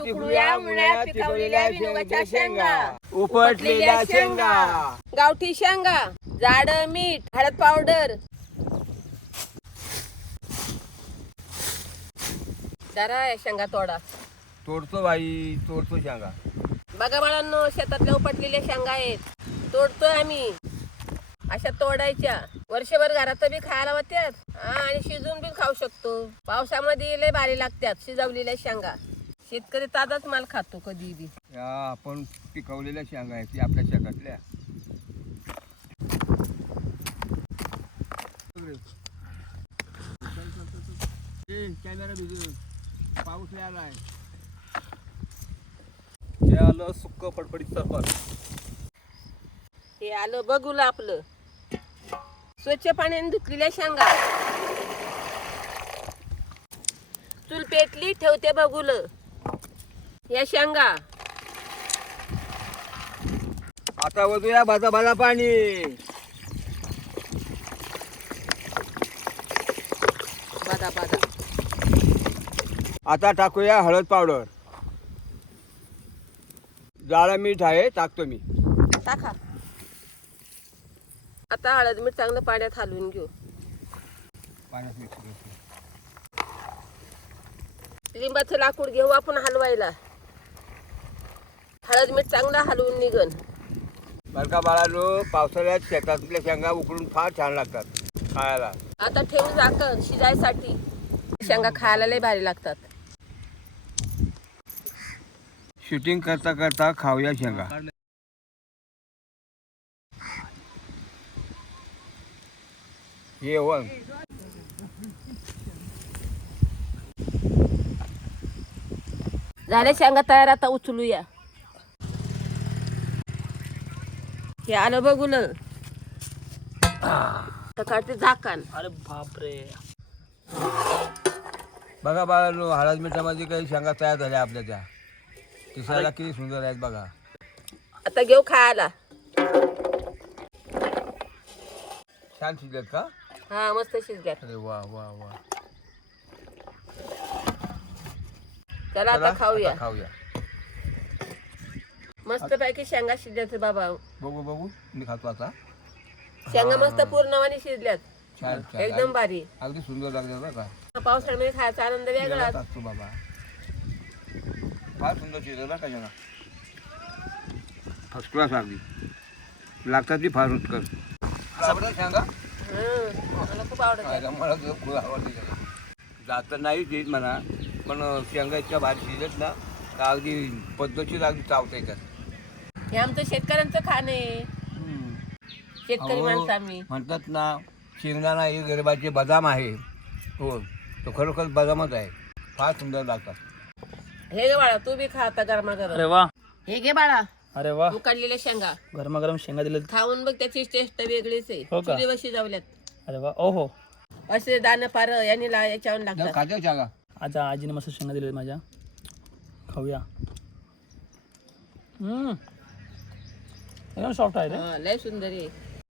उन्हाळ्यात पिकवलेल्या विनोबाच्या शेंगा. उपटलेल्या शेंगा. गावठी शेंगा जाड मीठ हळद पावडर. जरा या शेंगा तोडा. तोडतो बाई तोडतो शेंगा. बघा बाळांनो शेतातल्या उपटलेल्या शेंगा आहेत. तोडतोय आम्ही. अशा तोडायच्या. वर्षभर घरात बी खायला होत्यात आणि शिजून बी खाऊ शकतो. पावसामध्ये लय भारी लागतात शिजवलेल्या शेंगा. शेतकरी ताजाच माल खातो कधी बी. या आपण पिकवलेल्या शेंगा आहेत ती आपल्या शेतातल्या. कॅमेरा पाऊस नाही आलाय. हे आलं सुक्क पडपडीत सरपण हे आलं बघूला आपलं. स्वच्छ पाण्याने धुतलेल्या शेंगा. चूल पेटली ठेवते बघूल. या शेंगा. आता वधूया भाजा भाजा पाणी. आता टाकूया हळद पावडर. जाळं मीठ आहे टाकतो मी. टाका. आता हळद मीठ चांगलं पाण्यात हलवून घेऊ. पाण्यात करतो. लिंबाचं लाकूड घेऊ आपण हलवायला. हळद मीठ चांगलं हलवून निघन. बरं का बाळालो पावसाळ्यात शेतातल्या शेंगा उकडून फार छान लागतात खायला. आता ठेवू झाकण शिजायसाठी. शेंगा खायला लय भारी लागतात. शूटिंग करता करता खाऊया शेंगा. हो झाल्या शेंगा तयार आता उचलूया. हे आलं बघून. तर काढते झाकण. अरे बापरे. बघा बाळालो हळद मिठामध्ये काही शेंगा तयार झाल्या आपल्या त्या दिसायला किती सुंदर आहेत बघा. आता घेऊ खायला. छान शिजलेत का? हा मस्त शिजल्यात. अरे वा वा वा. चला चला, आता खाऊया. आता खाऊया. मस्त पैकी शेंगा शिजल्यात रे बाबा. बघू बघू. मी खातो आता. शेंगा मस्त पूर्णवानी शिजल्यात. छान छान. एकदम भारी. अगदी सुंदर लागतात बरं का. पावसाळ्यामध्ये खायचा आनंद वेगळाच. टाकतो बाबा. फार सुंदर शिजलं बरं का फर्स्ट क्लास अगदी. लागतात ती फार हं, मला खूप आवडत मला तर खूप आवडते जात नाही शिजत म्हणा पण शेंगा इतक्या भारी शिजत ना का अगदी पद्धतशीर अगदी चावता येतात. हे आमचं शेतकऱ्यांचं खाणे शेतकरी अहो, माणसं आम्ही. म्हणतात ना शेंगदाणा हे गरिबाचे बदाम आहे. हो तो खरोखर बदामच आहे. फार सुंदर लागतात. हे घे बाळा तू बी खा आता गरमा अरे वा. हे घे बाळा. अरे वा. उकडलेल्या शेंगा. गरमागरम शेंगा दिले खाऊन बघ त्याची टेस्ट वेगळीच आहे. हो का? शिजवल्यात अरे वा. ओहो असे दाणे पार यांनी ला याच्यावर लागतात. आज आजीने मस्त शेंगा दिले माझ्या. खाऊया. हम्म. एकदम सॉफ्ट आहे रे हा, लय सुंदर आहे